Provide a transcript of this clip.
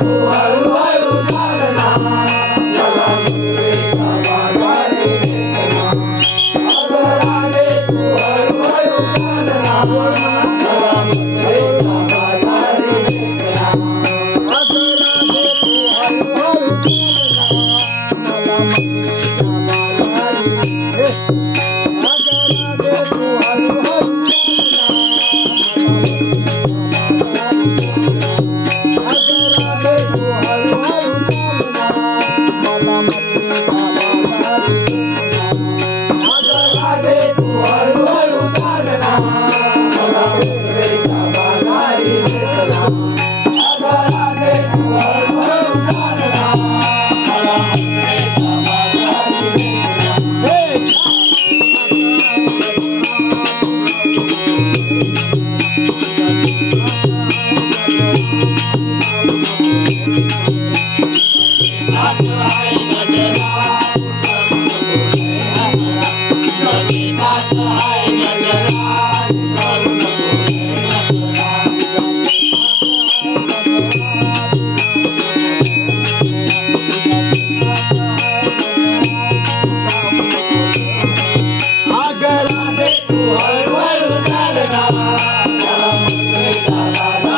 Tuhan. da da da